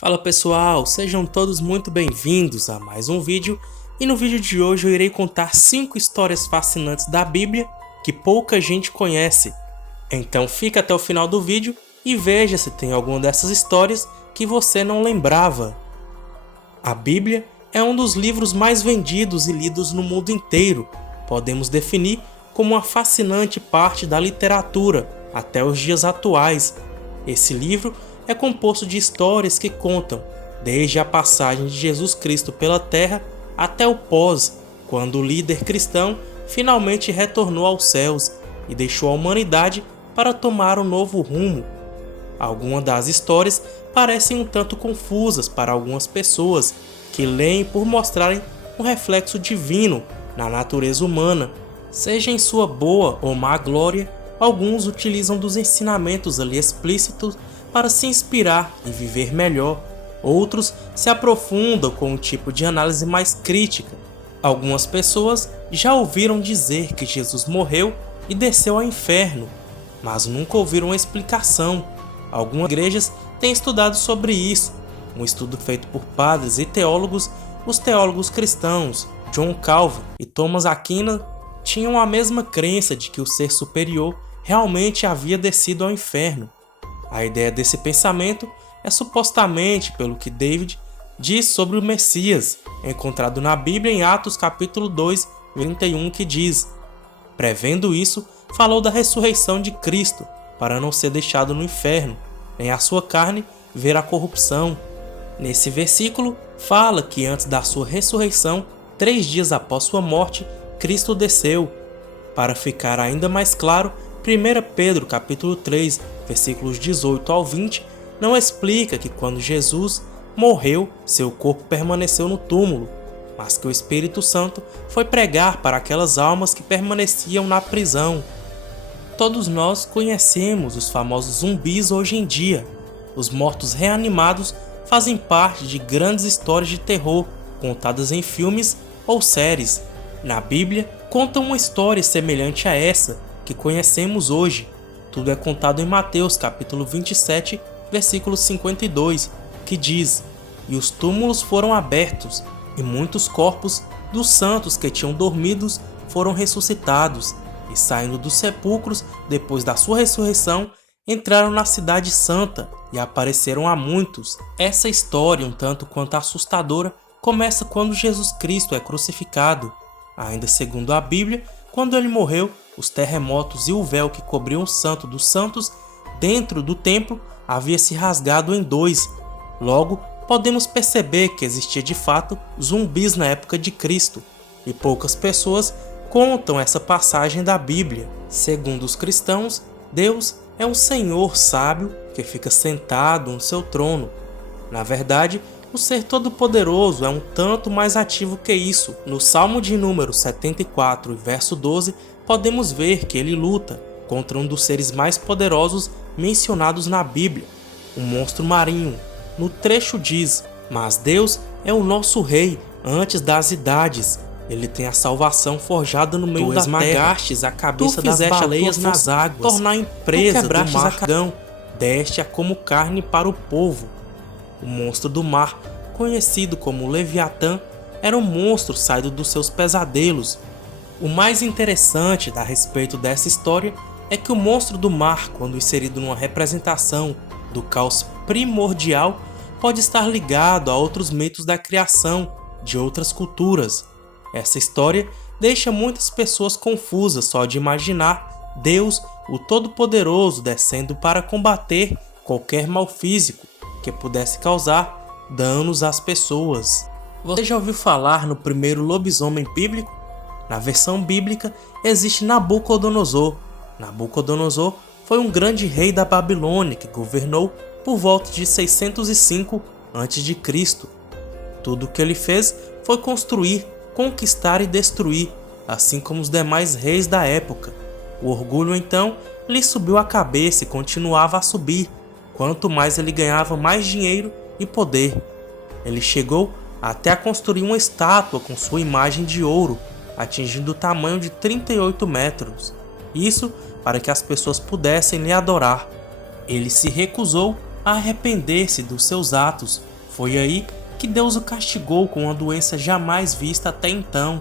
Fala pessoal, sejam todos muito bem-vindos a mais um vídeo e no vídeo de hoje eu irei contar 5 histórias fascinantes da Bíblia que pouca gente conhece. Então fica até o final do vídeo e veja se tem alguma dessas histórias que você não lembrava. A Bíblia é um dos livros mais vendidos e lidos no mundo inteiro. Podemos definir como uma fascinante parte da literatura até os dias atuais. Esse livro é composto de histórias que contam desde a passagem de Jesus Cristo pela Terra até o pós, quando o líder cristão finalmente retornou aos céus e deixou a humanidade para tomar um novo rumo. Algumas das histórias parecem um tanto confusas para algumas pessoas que leem por mostrarem um reflexo divino na natureza humana. Seja em sua boa ou má glória, alguns utilizam dos ensinamentos ali explícitos para se inspirar e viver melhor. Outros se aprofundam com um tipo de análise mais crítica. Algumas pessoas já ouviram dizer que Jesus morreu e desceu ao inferno, mas nunca ouviram uma explicação. Algumas igrejas têm estudado sobre isso. Um estudo feito por padres e teólogos, os teólogos cristãos John Calvin e Thomas Aquinas tinham a mesma crença de que o ser superior realmente havia descido ao inferno. A ideia desse pensamento é supostamente pelo que David diz sobre o Messias, encontrado na Bíblia em Atos capítulo 2, 31, que diz: prevendo isso, falou da ressurreição de Cristo, para não ser deixado no inferno, nem a sua carne ver a corrupção. Nesse versículo, fala que antes da sua ressurreição, 3 dias após sua morte, Cristo desceu. Para ficar ainda mais claro, 1 Pedro capítulo 3, versículos 18 ao 20, não explica que quando Jesus morreu, seu corpo permaneceu no túmulo, mas que o Espírito Santo foi pregar para aquelas almas que permaneciam na prisão. Todos nós conhecemos os famosos zumbis hoje em dia. Os mortos reanimados fazem parte de grandes histórias de terror contadas em filmes ou séries. Na Bíblia, conta uma história semelhante a essa que conhecemos hoje. Tudo é contado em Mateus capítulo 27, versículo 52, que diz: e os túmulos foram abertos, e muitos corpos dos santos que tinham dormido foram ressuscitados, e saindo dos sepulcros depois da sua ressurreição, entraram na cidade santa e apareceram a muitos. Essa história, um tanto quanto assustadora, começa quando Jesus Cristo é crucificado. Ainda segundo a Bíblia, quando ele morreu, os terremotos e o véu que cobriam o Santo dos Santos dentro do templo havia se rasgado em 2. Logo, podemos perceber que existia de fato zumbis na época de Cristo, e poucas pessoas contam essa passagem da Bíblia. Segundo os cristãos, Deus é um Senhor sábio que fica sentado no seu trono. Na verdade, o ser todo-poderoso é um tanto mais ativo que isso. No Salmo de número 74, verso 12, podemos ver que ele luta contra um dos seres mais poderosos mencionados na Bíblia, um monstro marinho. No trecho diz: mas Deus é o nosso rei antes das idades. Ele tem a salvação forjada no meio da terra. Tu esmagastes a cabeça das baleias nas águas, tornar empresa do mar dragão, deste-a como carne para o povo. O monstro do mar, conhecido como Leviatã, era um monstro saído dos seus pesadelos. O mais interessante a respeito dessa história é que o monstro do mar, quando inserido numa representação do caos primordial, pode estar ligado a outros mitos da criação de outras culturas. Essa história deixa muitas pessoas confusas só de imaginar Deus, o Todo-Poderoso, descendo para combater qualquer mal físico que pudesse causar danos às pessoas. Você já ouviu falar no primeiro lobisomem bíblico? Na versão bíblica existe Nabucodonosor. Nabucodonosor foi um grande rei da Babilônia que governou por volta de 605 a.C. Tudo o que ele fez foi construir, conquistar e destruir, assim como os demais reis da época. O orgulho então lhe subiu a cabeça e continuava a subir. Quanto mais ele ganhava, mais dinheiro e poder. Ele chegou até a construir uma estátua com sua imagem de ouro, atingindo o tamanho de 38 metros. Isso para que as pessoas pudessem lhe adorar. Ele se recusou a arrepender-se dos seus atos. Foi aí que Deus o castigou com uma doença jamais vista até então.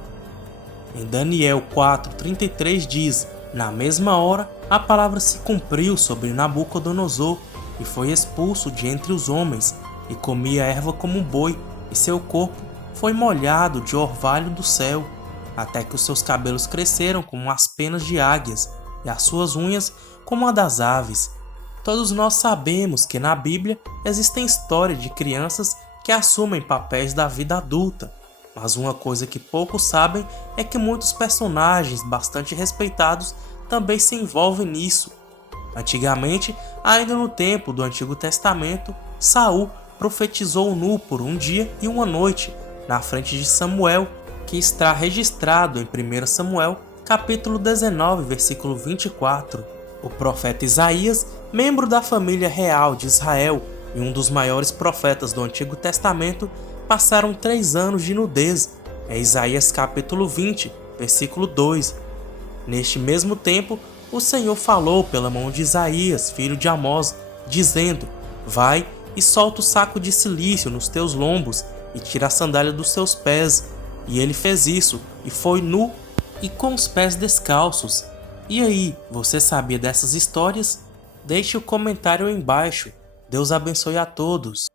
Em Daniel 4:33 diz: na mesma hora, a palavra se cumpriu sobre Nabucodonosor, e foi expulso de entre os homens, e comia erva como um boi, e seu corpo foi molhado de orvalho do céu, até que os seus cabelos cresceram como as penas de águias, e as suas unhas como a das aves. Todos nós sabemos que na Bíblia existem histórias de crianças que assumem papéis da vida adulta, mas uma coisa que poucos sabem é que muitos personagens bastante respeitados também se envolvem nisso. Antigamente, ainda no tempo do Antigo Testamento, Saul profetizou nu por um dia e uma noite na frente de Samuel, que está registrado em 1 Samuel, capítulo 19, versículo 24. O profeta Isaías, membro da família real de Israel e um dos maiores profetas do Antigo Testamento, passaram 3 anos de nudez, em Isaías capítulo 20, versículo 2. Neste mesmo tempo, o Senhor falou pela mão de Isaías, filho de Amós, dizendo: vai e solta o saco de cilício nos teus lombos e tira a sandália dos seus pés. E ele fez isso, e foi nu e com os pés descalços. E aí, você sabia dessas histórias? Deixe o comentário aí embaixo. Deus abençoe a todos.